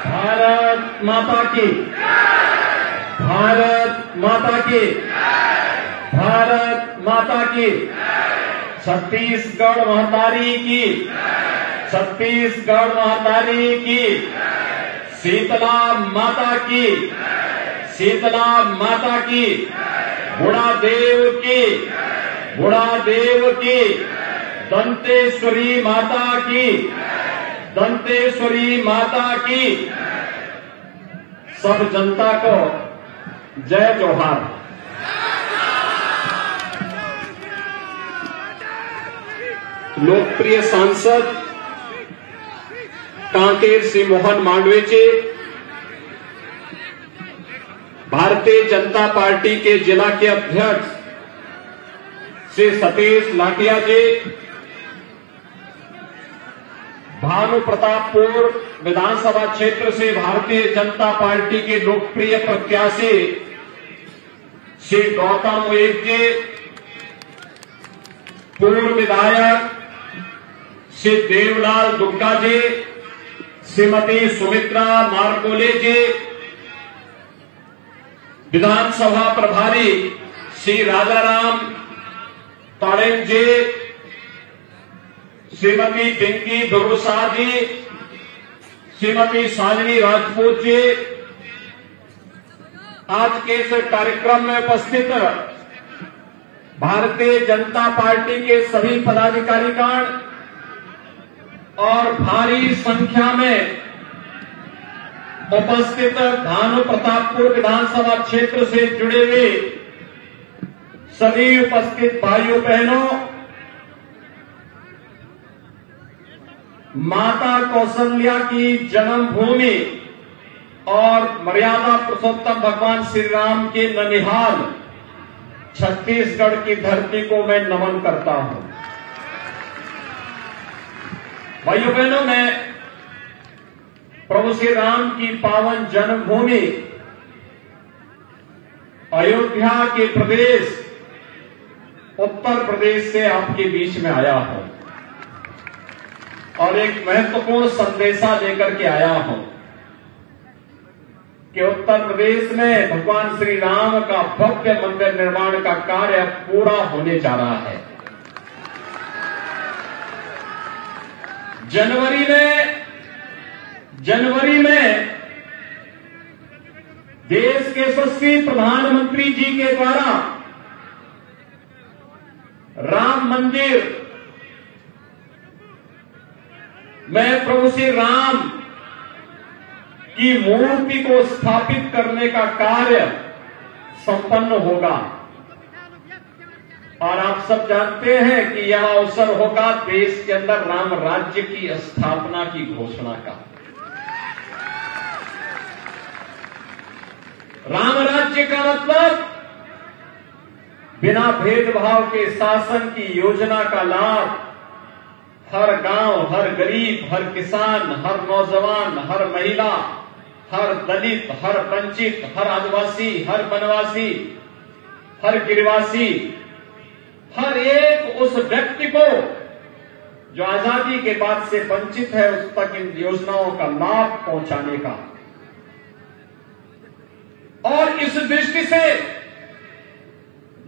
भारत माता की, भारत माता की, भारत माता की, छत्तीसगढ़ महतारी की, छत्तीसगढ़ महतारी की, शीतला माता की, शीतला माता की, बुढ़ादेव की, बुढ़ादेव की, दंतेश्वरी माता की, दंतेश्वरी माता की। सब जनता को जय जोहार। लोकप्रिय सांसद कांकेर श्री मोहन मांडवे जी, भारतीय जनता पार्टी के जिला के अध्यक्ष श्री सतीश लाटिया जी, भानु प्रतापपुर विधानसभा क्षेत्र से भारतीय जनता पार्टी के लोकप्रिय प्रत्याशी श्री गौतम मोहित जी, पूर्व विधायक श्री देवलाल दुग्गा जी, श्रीमती सुमित्रा मारकोले जी, विधानसभा प्रभारी श्री राजाराम ताड़ेन जी, श्रीमती पिंकी दुरुसा जी, श्रीमती साजनी राजपूत जी, आज के इस कार्यक्रम में उपस्थित भारतीय जनता पार्टी के सभी पदाधिकारीगण और भारी संख्या में उपस्थित भानु प्रतापपुर विधानसभा क्षेत्र से जुड़े हुए सभी उपस्थित भाइयों बहनों, माता कौशल्या की जन्मभूमि और मर्यादा पुरुषोत्तम भगवान श्री राम के ननिहाल छत्तीसगढ़ की धरती को मैं नमन करता हूं। भाइयों बहनों, मैं प्रभु श्री राम की पावन जन्मभूमि अयोध्या के प्रदेश उत्तर प्रदेश से आपके बीच में आया हूं और एक महत्वपूर्ण संदेशा लेकर के आया हूं कि उत्तर प्रदेश में भगवान श्री राम का भव्य मंदिर निर्माण का कार्य पूरा होने जा रहा है। जनवरी में देश के यशस्वी प्रधानमंत्री जी के द्वारा राम मंदिर में प्रभु श्री राम की मूर्ति को स्थापित करने का कार्य संपन्न होगा और आप सब जानते हैं कि यह अवसर होगा देश के अंदर राम राज्य की स्थापना की घोषणा का। राम राज्य का मतलब बिना भेदभाव के शासन की योजना का लाभ हर गांव, हर गरीब, हर किसान, हर नौजवान, हर महिला, हर दलित, हर वंचित, हर आदिवासी, हर वनवासी, हर गिरिवासी, हर एक उस व्यक्ति को जो आजादी के बाद से वंचित है उस तक इन योजनाओं का लाभ पहुंचाने का। और इस दृष्टि से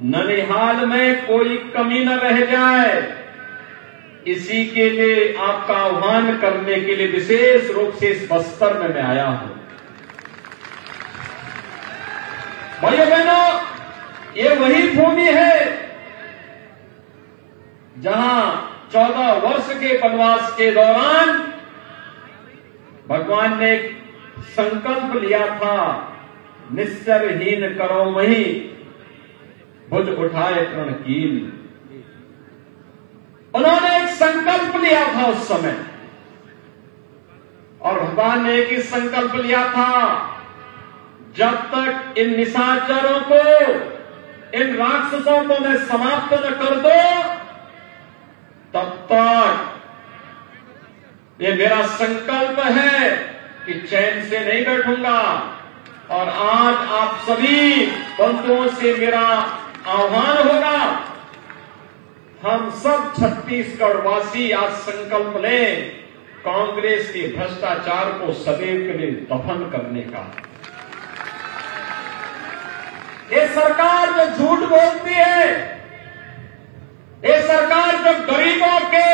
ननिहाल में कोई कमी न रह जाए, इसी के लिए आपका आह्वान करने के लिए विशेष रूप से इस बस्तर में मैं आया हूं। भाइयों बहनों, ये वही भूमि है जहां 14 वर्ष के वनवास के दौरान भगवान ने एक संकल्प लिया था, निश्चरहीन करो मही भुज उठाए तृण कील। उन्होंने एक संकल्प लिया था उस समय और भगवान ने एक ही संकल्प लिया था, जब तक इन निशाचरों को, इन राक्षसों को मैं समाप्त न कर दो तब तक ये मेरा संकल्प है कि चैन से नहीं बैठूंगा। और आज आप सभी बंधुओं से मेरा आह्वान होगा, हम सब छत्तीसगढ़ वासी आज संकल्प लें कांग्रेस के भ्रष्टाचार को सदैव के लिए दफन करने का। ये सरकार जो झूठ बोलती है, ये सरकार जो गरीबों के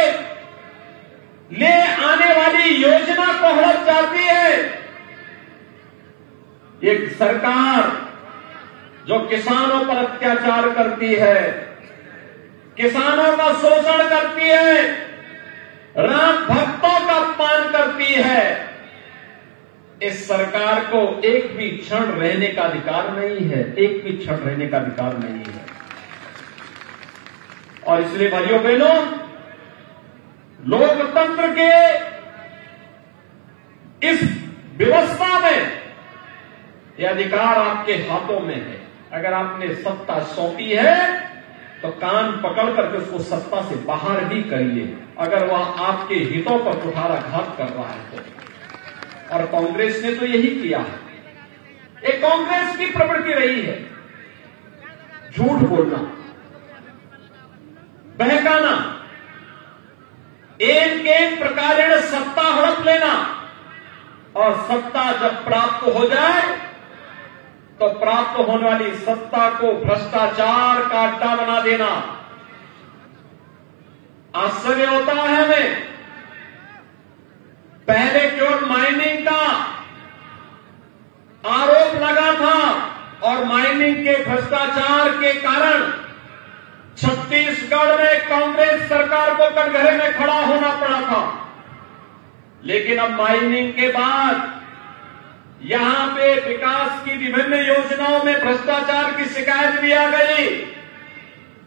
ले आने वाली योजना को हड़प जाती है, ये सरकार जो किसानों पर अत्याचार करती है, किसानों का शोषण करती है, राम भक्तों का अपमान करती है, इस सरकार को एक भी क्षण रहने का अधिकार नहीं है, एक भी क्षण रहने का अधिकार नहीं है। और इसलिए भाइयों बहनों, लोकतंत्र के इस व्यवस्था में यह अधिकार आपके हाथों में है। अगर आपने सत्ता सौंपी है तो कान पकड़ करके उसको सत्ता से बाहर भी करिए, अगर वह आपके हितों पर कुठाराघात कर रहा है तो। और कांग्रेस ने तो यही किया है। एक कांग्रेस की प्रवृत्ति रही है झूठ बोलना, बहकाना, एक प्रकार सत्ता हड़प लेना, और सत्ता जब प्राप्त हो जाए तो प्राप्त होने वाली सत्ता को भ्रष्टाचार का अड्डा बना देना। आश्चर्य होता है हमें, पहले केवल माइनिंग का आरोप लगा था और माइनिंग के भ्रष्टाचार के कारण छत्तीसगढ़ में कांग्रेस सरकार को कटघरे में खड़ा होना पड़ा था। लेकिन अब माइनिंग के बाद यहां पे विकास की विभिन्न योजनाओं में भ्रष्टाचार की शिकायत भी आ गई,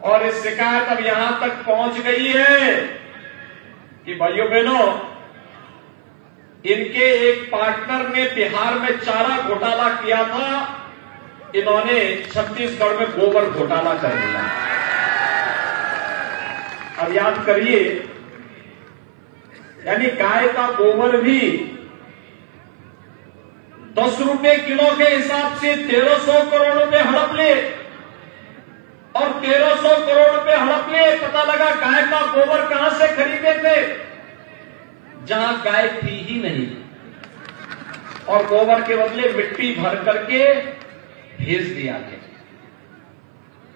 और इस शिकायत अब यहां तक पहुंच गई है कि भाइयों बहनों, इनके एक पार्टनर ने बिहार में चारा घोटाला किया था, इन्होंने छत्तीसगढ़ में गोबर घोटाला कर दिया। अब याद करिए, यानी गाय का गोबर भी 10 रुपए किलो के हिसाब से 1300 करोड़ रुपए हड़प लिए, और 1300 करोड़ रुपए हड़प लिए। पता लगा गाय का गोबर कहां से खरीदे थे, जहां गाय थी ही नहीं, और गोबर के बदले मिट्टी भर करके भेज दिया गया।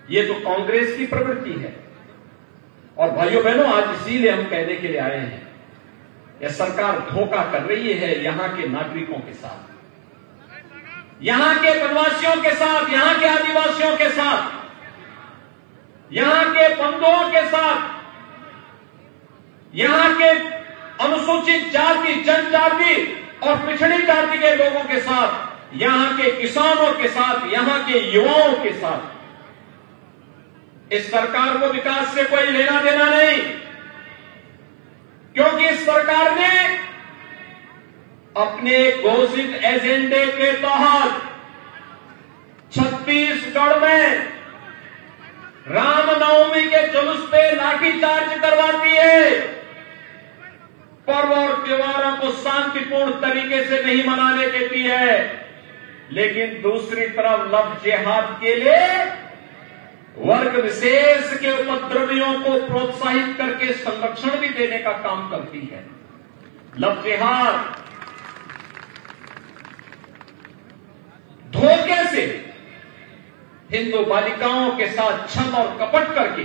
ये तो कांग्रेस की प्रवृत्ति है। और भाइयों बहनों, आज इसीलिए हम कहने के लिए आए हैं, यह सरकार धोखा कर रही है यहां के नागरिकों के साथ, यहां के वनवासियों के साथ, यहां के आदिवासियों के साथ, यहां के बंधुओं के साथ, यहां के अनुसूचित जाति, जनजाति और पिछड़ी जाति के लोगों के साथ, यहां के किसानों के साथ, यहां के युवाओं के साथ। इस सरकार को विकास से कोई लेना देना नहीं, क्योंकि इस सरकार ने अपने घोषित एजेंडे के तहत छत्तीसगढ़ में रामनवमी के जुलूस पे लाठीचार्ज करवाती है, पर्व और त्योहारों को शांतिपूर्ण तरीके से नहीं मनाने देती है, लेकिन दूसरी तरफ लव जिहाद के लिए वर्ग विशेष के उपद्रवियों को प्रोत्साहित करके संरक्षण भी देने का काम करती है। लव जिहाद धोखे से हिंदू बालिकाओं के साथ छल और कपट करके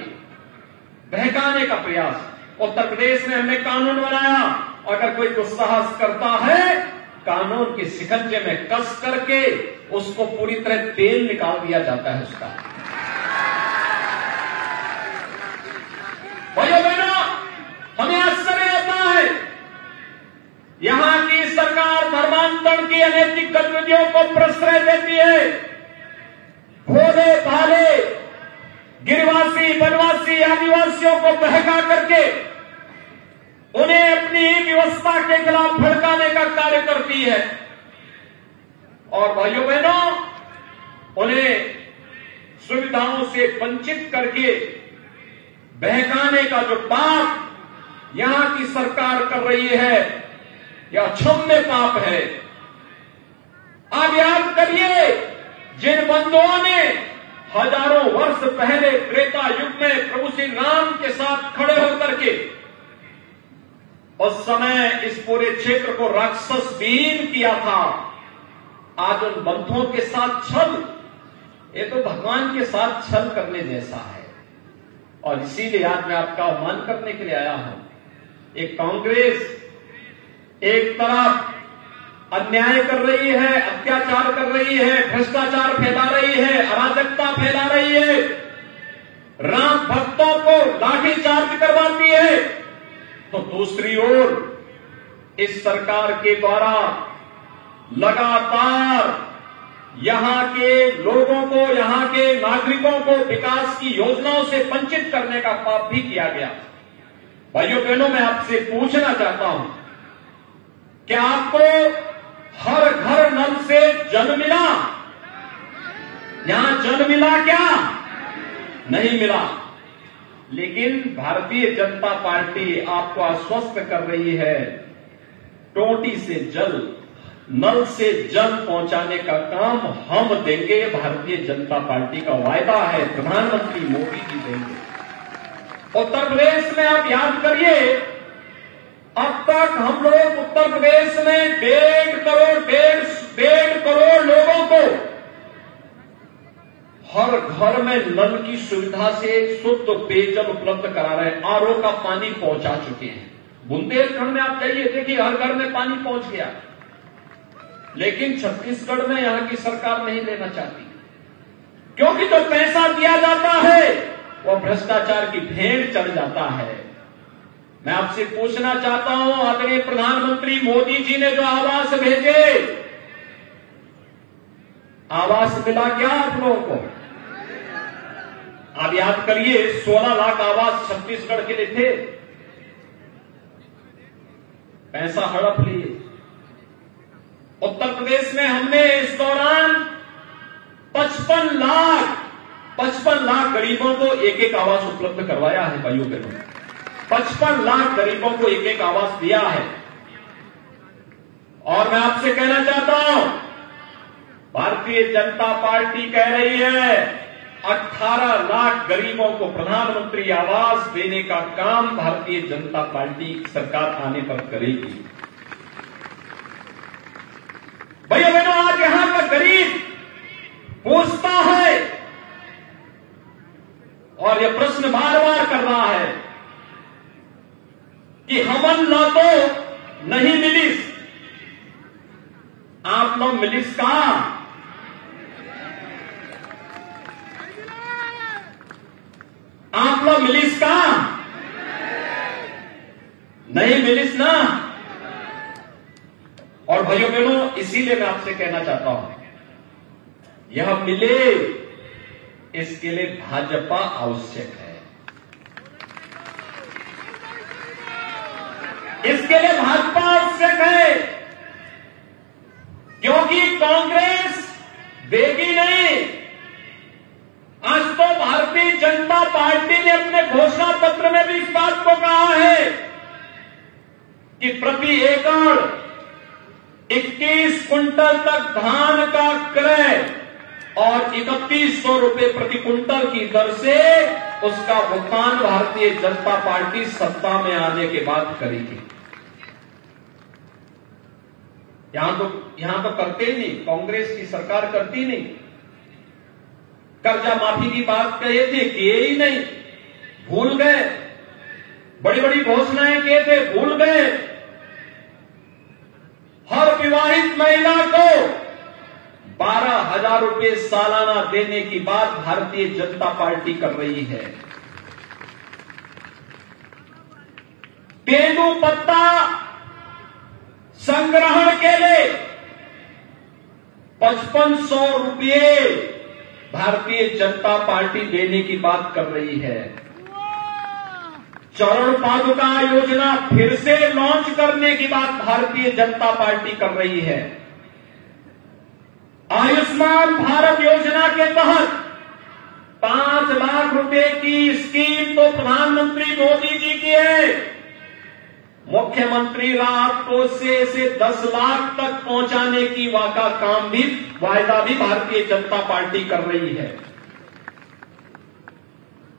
बहकाने का प्रयास। उत्तर प्रदेश में हमने कानून बनाया, अगर कोई दुस्साहस करता है, कानून के शिकंजे में कस करके उसको पूरी तरह तेल निकाल दिया जाता है उसका। भाइयों बहनों, हमें आश्चर्य होता है, यहां की सरकार धर्मांतरण की अनैतिक गतिविधियों को प्रश्रय देती है। भोले भाले गिरिवासी, वनवासी, आदिवासियों को बहका करके उन्हें अपनी व्यवस्था के खिलाफ भड़काने का कार्य करती है, और भाइयों बहनों, उन्हें सुविधाओं से वंचित करके बहकाने का जो पाप यहां की सरकार कर रही है, यह क्षम्य पाप है। आप याद करिए, जिन बंधुओं ने हजारों वर्ष पहले त्रेता युग में प्रभु श्री राम के साथ खड़े होकर के उस समय इस पूरे क्षेत्र को राक्षस विहीन किया था। आज उन बंधुओं के साथ छल, ये तो भगवान के साथ छल करने जैसा है। और इसीलिए आज मैं आपका आह्वान करने के लिए आया हूं। एक कांग्रेस एक तरफ अन्याय कर रही है, अत्याचार कर रही है, भ्रष्टाचार फैला रही है, अराजकता फैला रही है, राम भक्तों को लाठीचार्ज करवाती है, तो दूसरी ओर इस सरकार के द्वारा लगातार यहां के लोगों को, यहां के नागरिकों को विकास की योजनाओं से वंचित करने का पाप भी किया गया। भाइयों बहनों, मैं आपसे पूछना चाहता हूं, क्या आपको हर घर नल से जल मिला? यहां जल मिला क्या? नहीं मिला। लेकिन भारतीय जनता पार्टी आपको आश्वस्त कर रही है, टोटी से जल, नल से जल पहुंचाने का काम हम देंगे। भारतीय जनता पार्टी का वायदा है, प्रधानमंत्री मोदी जी देंगे। उत्तर प्रदेश में आप याद करिए, अब तक हम लोग उत्तर प्रदेश में 1.5 करोड़ लोगों को हर घर में नल की सुविधा से शुद्ध पेयजल उपलब्ध करा रहे हैं, आरओ का पानी पहुंचा चुके हैं। बुंदेलखंड में आप जाइए, देखिए हर घर में पानी पहुंच गया। लेकिन छत्तीसगढ़ में यहां की सरकार नहीं लेना चाहती, क्योंकि जो पैसा दिया जाता है वो भ्रष्टाचार की भेंट चढ़ जाता है। मैं आपसे पूछना चाहता हूं, आदरणीय प्रधानमंत्री मोदी जी ने जो आवास भेजे, आवास मिला क्या आप लोगों को? आप याद करिए, 16 लाख आवास छत्तीसगढ़ के लिए थे, पैसा हड़प लिए। उत्तर प्रदेश में हमने इस दौरान 55 लाख गरीबों को एक एक आवास उपलब्ध करवाया है। भाइयों बहनों, 55 लाख गरीबों को एक एक आवास दिया है। और मैं आपसे कहना चाहता हूं, भारतीय जनता पार्टी कह रही है 18 लाख गरीबों को प्रधानमंत्री आवास देने का काम भारतीय जनता पार्टी सरकार आने पर करेगी। भैया बहनों, आज यहां का गरीब पूछता है और यह प्रश्न बार बार कर रहा है कि हमन ला तो नहीं मिलिस, आप लोग मिलिस का? आप लोग मिलिस का? नहीं मिलिस ना। और भाइयों बहनों, इसीलिए मैं आपसे कहना चाहता हूं, यह मिले इसके लिए भाजपा आवश्यक है। इसके लिए भाजपा आवश्यक है, क्योंकि कांग्रेस देगी नहीं। आज तो भारतीय जनता पार्टी ने अपने घोषणा पत्र में भी इस बात को कहा है कि प्रति एकड़ 21 कुंटल तक धान का क्रय और 3100 रुपए प्रति कुंटल की दर से उसका भुगतान भारतीय जनता पार्टी सत्ता में आने के बाद करेगी। यहां तो करते ही नहीं, कांग्रेस की सरकार करती नहीं। कर्जा माफी की बात कहे थे, किए ही नहीं, भूल गए। बड़ी बड़ी घोषणाएं किए थे, भूल गए। हर विवाहित महिला को 12,000 रुपए सालाना देने की बात भारतीय जनता पार्टी कर रही है। तेंदूपत्ता संग्रहण के लिए 5500 रुपये भारतीय जनता पार्टी देने की बात कर रही है। चरण पादुका योजना फिर से लॉन्च करने की बात भारतीय जनता पार्टी कर रही है। आयुष्मान भारत योजना के तहत 5 लाख रुपए की स्कीम तो प्रधानमंत्री मोदी जी की है। मुख्यमंत्री राहत कोष से इसे 10 लाख तक पहुंचाने की वायदा भी भारतीय जनता पार्टी कर रही है।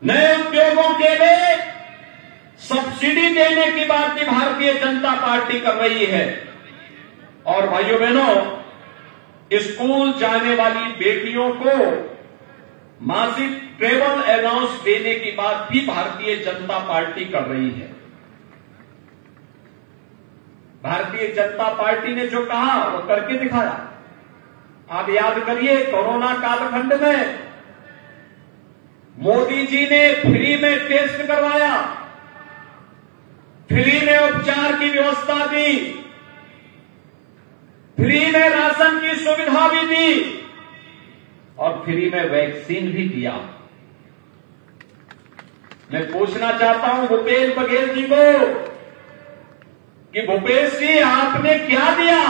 नए उद्योगों के लिए सब्सिडी देने की बात भी भारतीय जनता पार्टी कर रही है। और भाइयों बहनों, स्कूल जाने वाली बेटियों को मासिक ट्रेवल अलाउंस देने की बात भी भारतीय जनता पार्टी कर रही है। भारतीय जनता पार्टी ने जो कहा वो करके दिखाया। आप याद करिए, कोरोना कालखंड में मोदी जी ने फ्री में टेस्ट करवाया, फ्री में उपचार की व्यवस्था दी, फ्री में राशन की सुविधा भी दी और फ्री में वैक्सीन भी दिया। मैं पूछना चाहता हूं भूपेश बघेल जी को कि भूपेश जी आपने क्या दिया?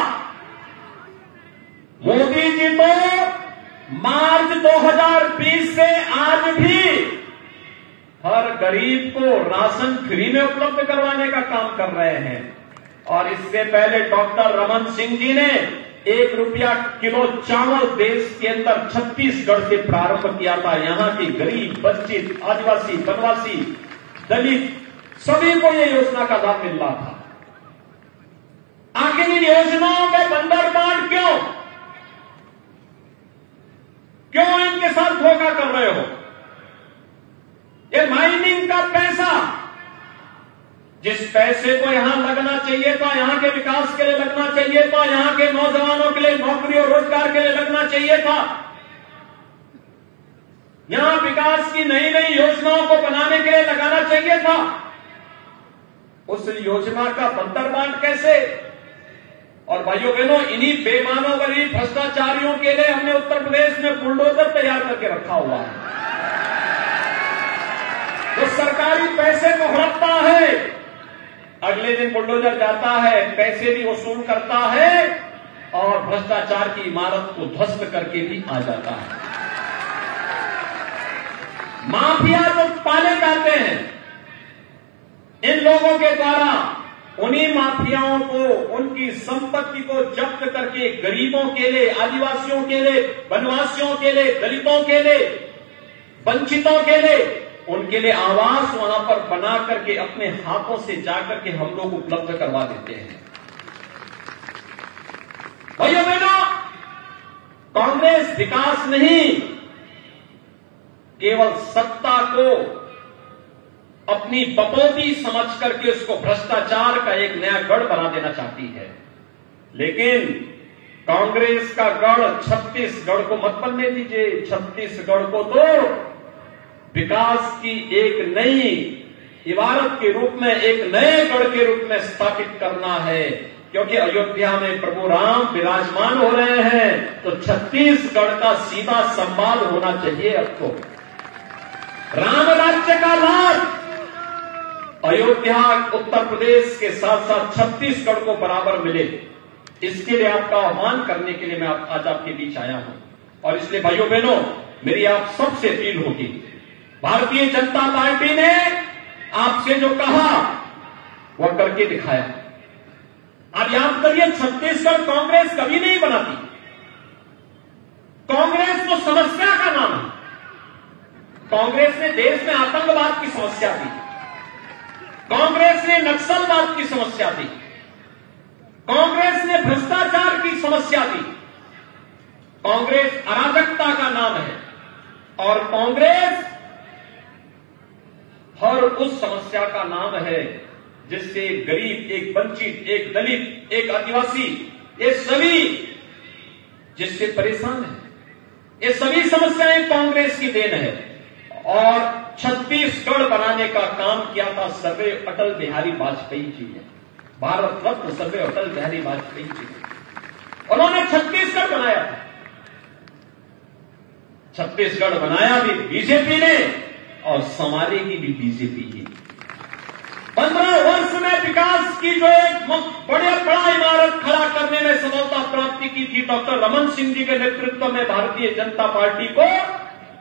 मोदी जी तो मार्च 2020 से आज भी हर गरीब को राशन फ्री में उपलब्ध करवाने का काम कर रहे हैं। और इससे पहले डॉक्टर रमन सिंह जी ने 1 रुपया किलो चावल देश के अंदर छत्तीसगढ़ से प्रारंभ किया था। यहां के गरीब, वंचित, आदिवासी, वनवासी, दलित सभी को यह योजना का लाभ मिल रहा था। आखिर इन योजनाओं में बंदरबांट क्यों इनके साथ धोखा कर रहे हो? ये माइनिंग का पैसा, जिस पैसे को यहां लगना चाहिए था, यहां के विकास के लिए लगना चाहिए था, यहां के नौजवानों के लिए नौकरी और रोजगार के लिए लगना चाहिए था, यहां विकास की नई नई योजनाओं को बनाने के लिए लगाना चाहिए था, उस योजना का बंदरबांट कैसे? और भाइयों बहनों, इन्हीं बेईमानों गरीब भ्रष्टाचारियों के लिए हमने उत्तर प्रदेश में बुलडोजर तैयार करके रखा हुआ है। तो सरकारी पैसे को हड़पता है, अगले दिन बुलडोजर जाता है, पैसे भी वसूल करता है और भ्रष्टाचार की इमारत को ध्वस्त करके भी आ जाता है। माफिया जो पाले जाते हैं, इन लोगों के द्वारा उन्हीं माफियाओं को, उनकी संपत्ति को जब्त करके गरीबों के लिए, आदिवासियों के लिए, वनवासियों के लिए, दलितों के लिए, वंचितों के लिए, उनके लिए आवास वहां पर बना करके अपने हाथों से जाकर के हम लोग उपलब्ध करवा देते हैं। भाइयों बहनों, कांग्रेस विकास नहीं, केवल सत्ता को अपनी बपोती समझ करके उसको भ्रष्टाचार का एक नया गढ़ बना देना चाहती है। लेकिन कांग्रेस का गढ़ छत्तीसगढ़ को मत बनने दीजिए। छत्तीसगढ़ को तो विकास की एक नई इमारत के रूप में, एक नए गढ़ के रूप में स्थापित करना है, क्योंकि अयोध्या में प्रभु राम विराजमान हो रहे हैं। तो छत्तीसगढ़ का सीधा संवाद होना चाहिए। आपको राम राज्य का लाभ अयोध्या, उत्तर प्रदेश के साथ साथ छत्तीसगढ़ को बराबर मिले, इसके लिए आपका आह्वान करने के लिए मैं आज आपके बीच आया हूं। और इसलिए भाइयों बहनों, मेरी आप सबसे अपील होगी, भारतीय जनता पार्टी ने आपसे जो कहा वह करके दिखाया। आप याद करिए, छत्तीसगढ़ कांग्रेस कभी नहीं बनाती। कांग्रेस तो समस्या का नाम है। कांग्रेस ने देश में आतंकवाद की समस्या दी, कांग्रेस ने नक्सलवाद की समस्या दी, कांग्रेस ने भ्रष्टाचार की समस्या दी। कांग्रेस अराजकता का नाम है और कांग्रेस हर उस समस्या का नाम है जिससे एक गरीब, एक वंचित, एक दलित, एक आदिवासी, ये सभी जिससे परेशान है, ये सभी समस्याएं कांग्रेस की देन है। और छत्तीसगढ़ बनाने का काम किया था सर्वैव अटल बिहारी वाजपेयी जी ने, भारत रत्न सर्वैव अटल बिहारी वाजपेयी जी ने। उन्होंने छत्तीसगढ़ बनाया था। छत्तीसगढ़ बनाया भी बीजेपी ने और संवारेगी भी बीजेपी ही। 15 वर्ष में विकास की जो एक बड़ा इमारत खड़ा करने में सफलता प्राप्ति की थी डॉक्टर रमन सिंह जी के नेतृत्व में भारतीय जनता पार्टी को,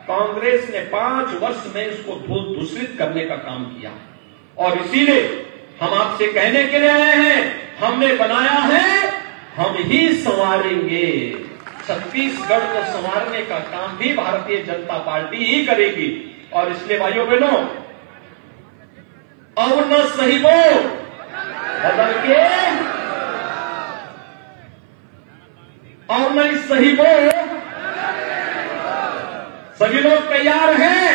कांग्रेस ने 5 वर्ष में इसको दूषित करने का काम किया। और इसीलिए हम आपसे कहने के लिए आए हैं, हमने बनाया है, हम ही संवारेंगे। छत्तीसगढ़ को संवारने का काम भी भारतीय जनता पार्टी ही करेगी। और इसलिए भाइयों बहनों, और न सहिबो बदल के और न सहिबो। सभी लोग तैयार हैं?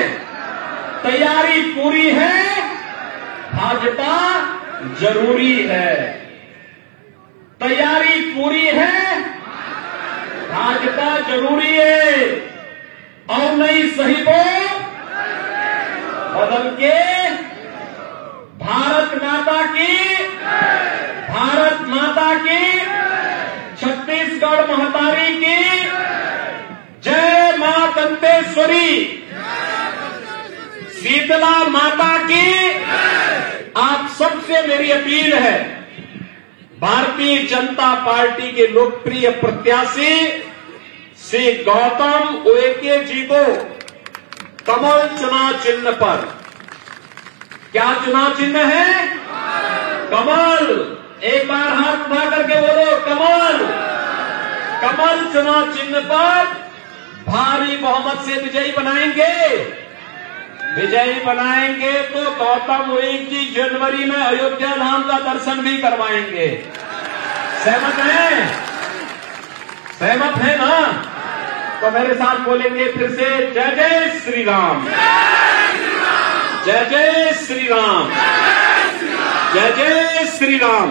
तैयारी पूरी है। भाजपा जरूरी है। तैयारी पूरी है। भाजपा जरूरी है। और नहीं सहिबो बदल के भारत माता की छत्तीसगढ़ महतारी की जय मां दंतेश्वरी, शीतला माता की। आप सबसे मेरी अपील है, भारतीय जनता पार्टी के लोकप्रिय प्रत्याशी श्री गौतम उइके जी को कमल चुनाव चिन्ह पर, क्या चुनाव चिन्ह है? कमल। एक बार हाथ उठा करके बोलो कमल। कमल चुनाव चिन्ह पर भारी बहुमत से विजयी बनाएंगे। विजयी बनाएंगे तो गौतम उइके जी जनवरी में अयोध्या धाम का दर्शन भी करवाएंगे। सहमत हैं? सहमत है ना? तो मेरे साथ बोलेंगे फिर से, जय जय श्री राम, जय जय श्री राम, जय जय श्री राम।